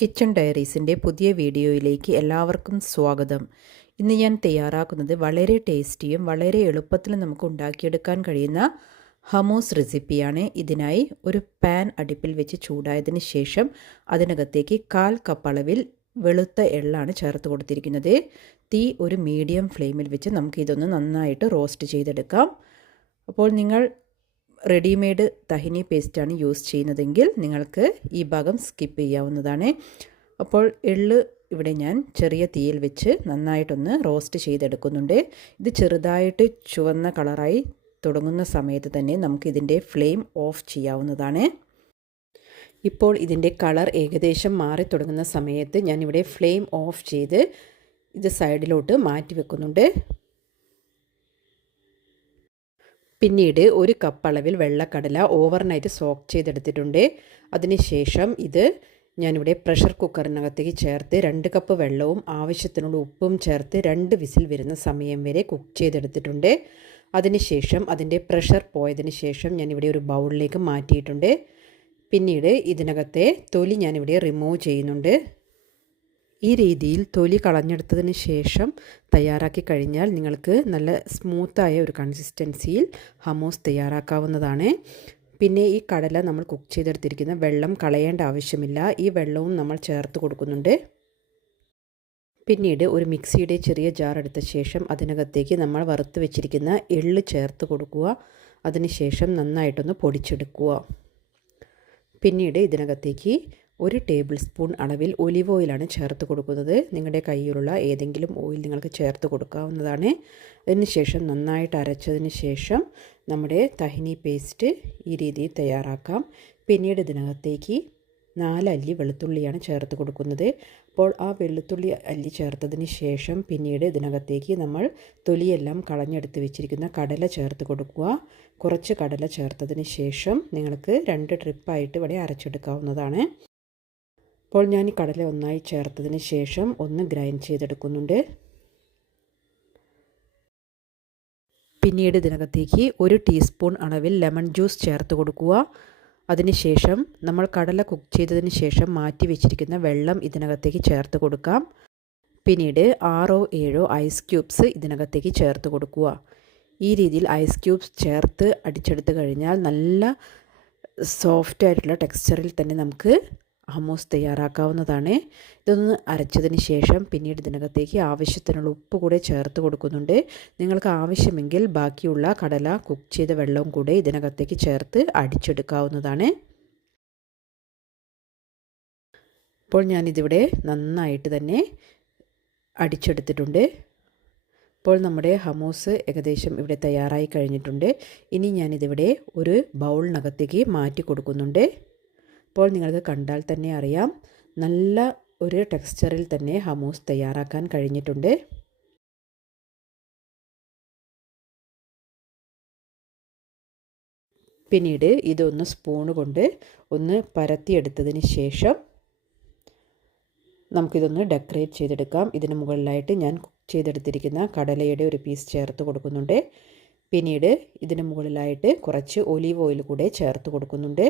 Kitchen ഡയറീസിൻ്റെ പുതിയ വീഡിയോയിലേക്ക് എല്ലാവർക്കും സ്വാഗതം. ഇന്ന് ഞാൻ തയ്യാറാക്കുന്നത് വളരെ ടേസ്റ്റിയും വളരെ എളുപ്പത്തിലും നമുക്ക് ഉണ്ടാക്കിയെടുക്കാൻ കഴിയുന്ന ഹമൂസ് റെസിപ്പിയാണ്. ഇതിനായി ഒരു പാൻ അടുപ്പിൽ വെച്ച് ചൂടായതിന് ശേഷം അതിനകത്തേക്ക് 1/4 കപ്പ് അളവിൽ വെളുത്ത എള്ളാണ് ചേർത്ത് കൊടുത്തിരിക്കുന്നത്. തീ ഒരു മീഡിയം ഫ്ലെയിമിൽ വെച്ച് നമുക്കിതൊന്ന് നന്നായിട്ട് റോസ്റ്റ് ചെയ്തെടുക്കാം. അപ്പോൾ നിങ്ങൾ റെഡിമെയ്ഡ് തഹിനി പേസ്റ്റാണ് യൂസ് ചെയ്യുന്നതെങ്കിൽ നിങ്ങൾക്ക് ഈ ഭാഗം സ്കിപ്പ് ചെയ്യാവുന്നതാണ്. അപ്പോൾ എള്ള് ഇവിടെ ഞാൻ ചെറിയ തീയിൽ വെച്ച് നന്നായിട്ടൊന്ന് റോസ്റ്റ് ചെയ്തെടുക്കുന്നുണ്ട്. ഇത് ചെറുതായിട്ട് ചുവന്ന കളറായി തുടങ്ങുന്ന സമയത്ത് തന്നെ നമുക്കിതിൻ്റെ ഫ്ലെയിം ഓഫ് ചെയ്യാവുന്നതാണ്. ഇപ്പോൾ ഇതിൻ്റെ കളർ ഏകദേശം മാറി തുടങ്ങുന്ന സമയത്ത് ഞാനിവിടെ ഫ്ലെയിം ഓഫ് ചെയ്ത് ഇത് സൈഡിലോട്ട് മാറ്റി വെക്കുന്നുണ്ട്. പിന്നീട് 1 കപ്പ് അളവിൽ വെള്ളക്കടല ഓവർനൈറ്റ് സോക്ക് ചെയ്തെടുത്തിട്ടുണ്ട്. അതിനുശേഷം ഇത് ഞാനിവിടെ പ്രഷർ കുക്കറിനകത്തേക്ക് ചേർത്ത് 2 കപ്പ് വെള്ളവും ആവശ്യത്തിനുള്ള ഉപ്പും ചേർത്ത് 2 വിസിൽ വരുന്ന സമയം വരെ കുക്ക് ചെയ്തെടുത്തിട്ടുണ്ട്. അതിനുശേഷം അതിൻ്റെ പ്രഷർ പോയതിന് ശേഷം ഞാനിവിടെ ഒരു ബൗളിലേക്ക് മാറ്റിയിട്ടുണ്ട്. പിന്നീട് ഇതിനകത്തെ തൊലി ഞാനിവിടെ റിമൂവ് ചെയ്യുന്നുണ്ട്. ഈ രീതിയിൽ തൊലി കളഞ്ഞെടുത്തതിന് ശേഷം തയ്യാറാക്കി കഴിഞ്ഞാൽ നിങ്ങൾക്ക് നല്ല സ്മൂത്തായ ഒരു കൺസിസ്റ്റൻസിയിൽ ഹമൂസ് തയ്യാറാക്കാവുന്നതാണ്. പിന്നെ ഈ കടല നമ്മൾ കുക്ക് ചെയ്തെടുത്തിരിക്കുന്ന വെള്ളം കളയേണ്ട ആവശ്യമില്ല. ഈ വെള്ളവും നമ്മൾ ചേർത്ത് കൊടുക്കുന്നുണ്ട്. പിന്നീട് ഒരു മിക്സിയുടെ ചെറിയ ജാർ എടുത്ത ശേഷം അതിനകത്തേക്ക് നമ്മൾ വറുത്ത് വെച്ചിരിക്കുന്ന എള്ള് ചേർത്ത് കൊടുക്കുക. അതിനുശേഷം നന്നായിട്ടൊന്ന് പൊടിച്ചെടുക്കുക. പിന്നീട് ഇതിനകത്തേക്ക് 1 ടേബിൾ സ്പൂൺ അളവിൽ ഒലിവ് ഓയിലാണ് ചേർത്ത് കൊടുക്കുന്നത്. നിങ്ങളുടെ കയ്യിലുള്ള ഏതെങ്കിലും ഓയിൽ നിങ്ങൾക്ക് ചേർത്ത് കൊടുക്കാവുന്നതാണ്. അതിനുശേഷം നന്നായിട്ട് അരച്ചതിന് ശേഷം നമ്മുടെ തഹിനി പേസ്റ്റ് ഈ രീതിയിൽ തയ്യാറാക്കാം. പിന്നീട് ഇതിനകത്തേക്ക് 4 അല്ലി വെളുത്തുള്ളിയാണ് ചേർത്ത് കൊടുക്കുന്നത്. അപ്പോൾ ആ വെളുത്തുള്ളി അല്ലി ചേർത്തതിന് ശേഷം പിന്നീട് ഇതിനകത്തേക്ക് നമ്മൾ തൊലിയെല്ലാം കളഞ്ഞെടുത്ത് വെച്ചിരിക്കുന്ന കടല ചേർത്ത് കൊടുക്കുക. കുറച്ച് കടല ചേർത്തതിന് ശേഷം നിങ്ങൾക്ക് 2 ട്രിപ്പായിട്ട് ഇവിടെ അരച്ചെടുക്കാവുന്നതാണ്. അപ്പോൾ ഞാൻ ഈ കടല ഒന്നായി ചേർത്തതിന് ശേഷം ഒന്ന് ഗ്രൈൻഡ് ചെയ്തെടുക്കുന്നുണ്ട്. പിന്നീട് ഇതിനകത്തേക്ക് 1 ടീസ്പൂൺ അളവിൽ ലെമൺ ജ്യൂസ് ചേർത്ത് കൊടുക്കുക. അതിനുശേഷം നമ്മൾ കടല കുക്ക് ചെയ്തതിന് ശേഷം മാറ്റി വെച്ചിരിക്കുന്ന വെള്ളം ഇതിനകത്തേക്ക് ചേർത്ത് കൊടുക്കാം. പിന്നീട് 6 7 ഐസ് ക്യൂബ്സ് ഇതിനകത്തേക്ക് ചേർത്ത് കൊടുക്കുക. ഈ രീതിയിൽ ഐസ് ക്യൂബ്സ് ചേർത്ത് അടിച്ചെടുത്ത് കഴിഞ്ഞാൽ നല്ല സോഫ്റ്റ് ആയിട്ടുള്ള ടെക്സ്ചറിൽ തന്നെ നമുക്ക് ഹമൂസ് തയ്യാറാക്കാവുന്നതാണ്. ഇതൊന്ന് അരച്ചതിന് ശേഷം പിന്നീട് ഇതിനകത്തേക്ക് ആവശ്യത്തിനുള്ള ഉപ്പ് കൂടെ ചേർത്ത് കൊടുക്കുന്നുണ്ട്. നിങ്ങൾക്ക് ആവശ്യമെങ്കിൽ ബാക്കിയുള്ള കടല കുക്ക് ചെയ്ത വെള്ളവും കൂടെ ഇതിനകത്തേക്ക് ചേർത്ത് അടിച്ചെടുക്കാവുന്നതാണ്. ഇപ്പോൾ ഞാനിതിവിടെ നന്നായിട്ട് തന്നെ അടിച്ചെടുത്തിട്ടുണ്ട്. ഇപ്പോൾ നമ്മുടെ ഹമൂസ് ഏകദേശം ഇവിടെ തയ്യാറായി കഴിഞ്ഞിട്ടുണ്ട്. ഇനി ഞാനിതിവിടെ ഒരു ബൗളിനകത്തേക്ക് മാറ്റി കൊടുക്കുന്നുണ്ട്. ഇപ്പോൾ നിങ്ങൾക്ക് കണ്ടാൽ തന്നെ അറിയാം നല്ല ഒരു ടെക്സ്ചറിൽ തന്നെ ഹമൂസ് തയ്യാറാക്കാൻ കഴിഞ്ഞിട്ടുണ്ട്. പിന്നീട് ഇതൊന്ന് സ്പൂൺ കൊണ്ട് ഒന്ന് പരത്തിയെടുത്തതിന് ശേഷം നമുക്കിതൊന്ന് ഡെക്കറേറ്റ് ചെയ്തെടുക്കാം. ഇതിന് മുകളിലായിട്ട് ഞാൻ കുക്ക് ചെയ്തെടുത്തിരിക്കുന്ന കടലയുടെ ഒരു പീസ് ചേർത്ത് കൊടുക്കുന്നുണ്ട്. പിന്നീട് ഇതിന് മുകളിലായിട്ട് കുറച്ച് ഒലിവ് ഓയിൽ കൂടെ ചേർത്ത് കൊടുക്കുന്നുണ്ട്.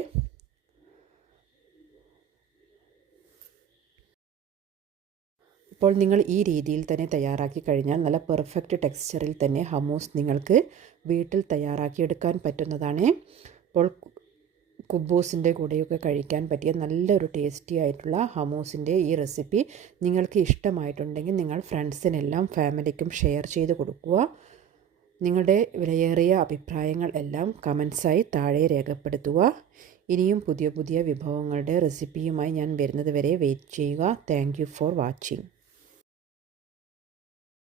ഇപ്പോൾ നിങ്ങൾ ഈ രീതിയിൽ തന്നെ തയ്യാറാക്കി കഴിഞ്ഞാൽ നല്ല പെർഫെക്റ്റ് ടെക്സ്ചറിൽ തന്നെ ഹമൂസ് നിങ്ങൾക്ക് വീട്ടിൽ തയ്യാറാക്കിയെടുക്കാൻ പറ്റുന്നതാണ്. അപ്പോൾ കുബൂസിൻ്റെ കൂടെയൊക്കെ കഴിക്കാൻ പറ്റിയ നല്ലൊരു ടേസ്റ്റി ആയിട്ടുള്ള ഹമൂസിൻ്റെ ഈ റെസിപ്പി നിങ്ങൾക്ക് ഇഷ്ടമായിട്ടുണ്ടെങ്കിൽ നിങ്ങൾ ഫ്രണ്ട്സിനെല്ലാം ഫാമിലിക്കും ഷെയർ ചെയ്ത് കൊടുക്കുക. നിങ്ങളുടെ വിലയേറിയ അഭിപ്രായങ്ങൾ എല്ലാം കമൻസായി താഴെ രേഖപ്പെടുത്തുക. ഇനിയും പുതിയ പുതിയ വിഭവങ്ങളുടെ റെസിപ്പിയുമായി ഞാൻ വരുന്നത് വരെ വെയിറ്റ് ചെയ്യുക. Thank you for watching.